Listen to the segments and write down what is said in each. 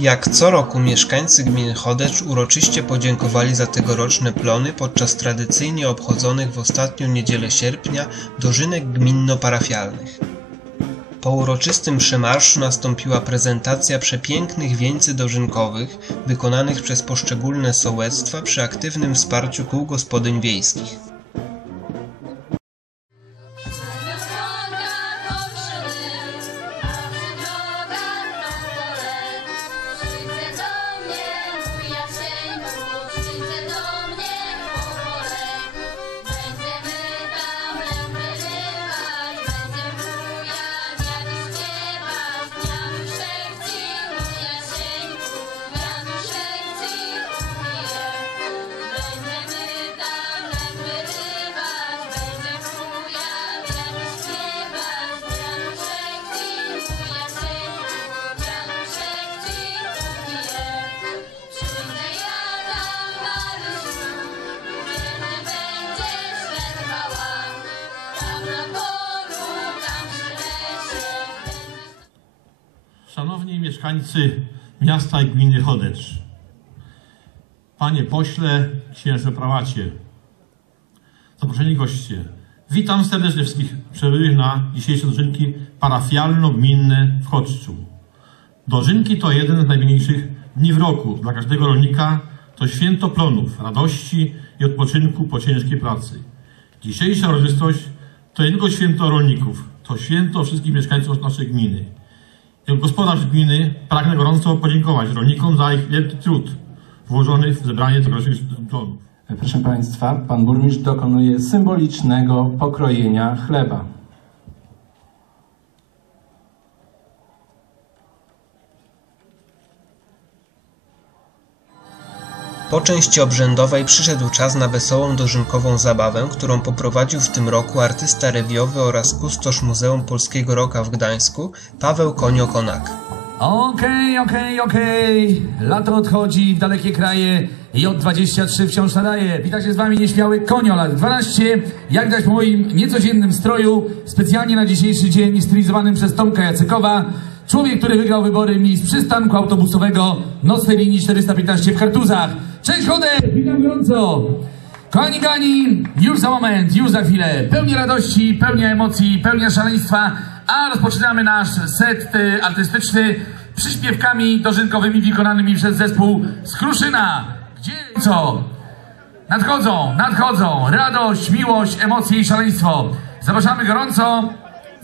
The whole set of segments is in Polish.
Jak co roku mieszkańcy gminy Chodecz uroczyście podziękowali za tegoroczne plony podczas tradycyjnie obchodzonych w ostatnią niedzielę sierpnia dożynek gminno-parafialnych. Po uroczystym przemarszu nastąpiła prezentacja przepięknych wieńcy dożynkowych wykonanych przez poszczególne sołectwa przy aktywnym wsparciu kół gospodyń wiejskich. Szanowni mieszkańcy miasta i gminy Chodecz, Panie pośle, księże prałacie, zaproszeni goście, witam serdecznie wszystkich przybyłych na dzisiejsze dożynki parafialno-gminne w Chodczu. Dożynki to jeden z najpiękniejszych dni w roku. Dla każdego rolnika to święto plonów, radości i odpoczynku po ciężkiej pracy. Dzisiejsza uroczystość to nie tylko święto rolników, to święto wszystkich mieszkańców naszej gminy. Gospodarz gminy pragnę gorąco podziękować rolnikom za ich wielki trud włożony w zebranie tegorocznych plonów. Proszę Państwa, Pan Burmistrz dokonuje symbolicznego pokrojenia chleba. Po części obrzędowej przyszedł czas na wesołą dożynkową zabawę, którą poprowadził w tym roku artysta rewiowy oraz kustosz Muzeum Polskiego Roka w Gdańsku Paweł Konio-Konak. Okej, okej, okej. Lato odchodzi w dalekie kraje i od 23 wciąż nadaje. Witajcie z wami nieśmiały konio lat 12. Jak dać po moim niecodziennym stroju, specjalnie na dzisiejszy dzień stylizowanym przez Tomka Jacykowa. Człowiek, który wygrał wybory mistrz przystanku autobusowego nocnej linii 415 w Kartuzach. Cześć Chodek, witam gorąco. Kochani, kochani, już za moment, już za chwilę. Pełnia radości, pełnia emocji, pełnia szaleństwa, a rozpoczynamy nasz set y, artystyczny przyśpiewkami dożynkowymi wykonanymi przez zespół Skruszyna. Gdzie co? Nadchodzą, nadchodzą. Radość, miłość, emocje i szaleństwo. Zapraszamy gorąco.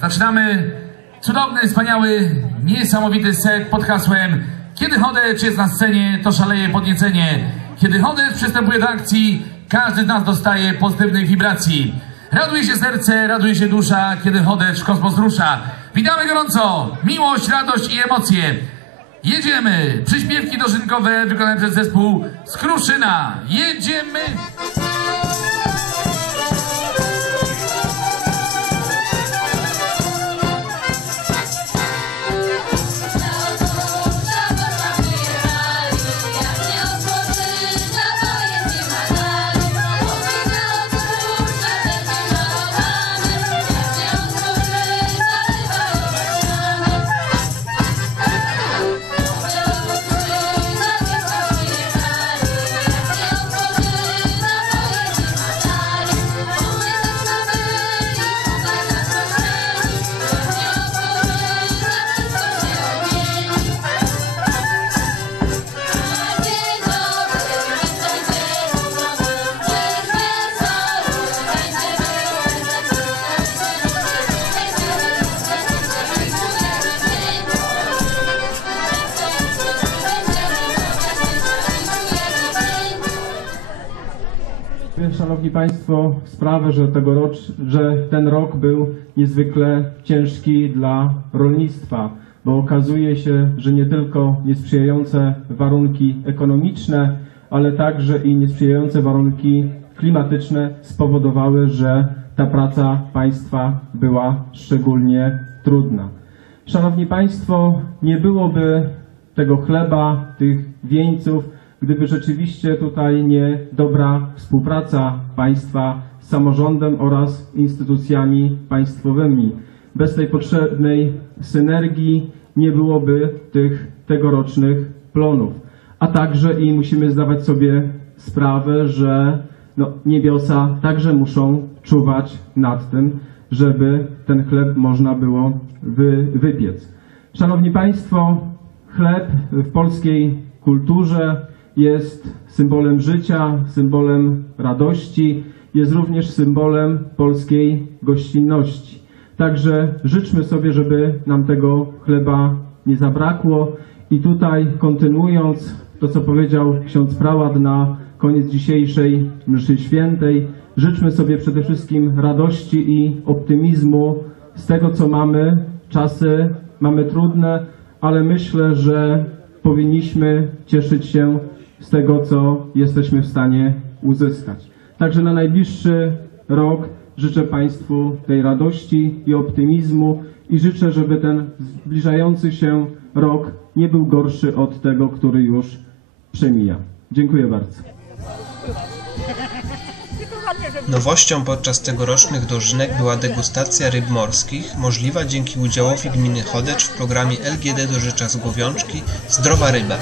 Zaczynamy cudowny, wspaniały, niesamowity set pod hasłem Kiedy Chodecz jest na scenie, to szaleje podniecenie. Kiedy Chodecz przystępuje do akcji, każdy z nas dostaje pozytywnej wibracji. Raduje się serce, raduje się dusza, kiedy Chodecz w kosmos rusza. Witamy gorąco! Miłość, radość i emocje. Jedziemy! Przyśpiewki dożynkowe wykonane przez zespół Skruszyna. Jedziemy! Szanowni Państwo, sprawę, że, tegorocz, że ten rok był niezwykle ciężki dla rolnictwa, bo okazuje się, że nie tylko niesprzyjające warunki ekonomiczne, ale także i niesprzyjające warunki klimatyczne spowodowały, że ta praca państwa była szczególnie trudna. Szanowni Państwo, nie byłoby tego chleba, tych wieńców, gdyby rzeczywiście tutaj nie dobra współpraca państwa z samorządem oraz instytucjami państwowymi. Bez tej potrzebnej synergii nie byłoby tych tegorocznych plonów. A także i musimy zdawać sobie sprawę, że no, niebiosa także muszą czuwać nad tym, żeby ten chleb można było wy, wypiec. Szanowni Państwo, chleb w polskiej kulturze jest symbolem życia, symbolem radości, jest również symbolem polskiej gościnności. Także życzmy sobie, żeby nam tego chleba nie zabrakło. I tutaj kontynuując to, co powiedział ksiądz prałat na koniec dzisiejszej mszy świętej, życzmy sobie przede wszystkim radości i optymizmu z tego, co mamy. Czasy mamy trudne, ale myślę, że powinniśmy cieszyć się z tego, co jesteśmy w stanie uzyskać. Także na najbliższy rok życzę Państwu tej radości i optymizmu i życzę, żeby ten zbliżający się rok nie był gorszy od tego, który już przemija. Dziękuję bardzo. Nowością podczas tegorocznych dożynek była degustacja ryb morskich, możliwa dzięki udziałowi gminy Chodecz w programie LGD do Rzecza z Głowiączki Zdrowa Ryba.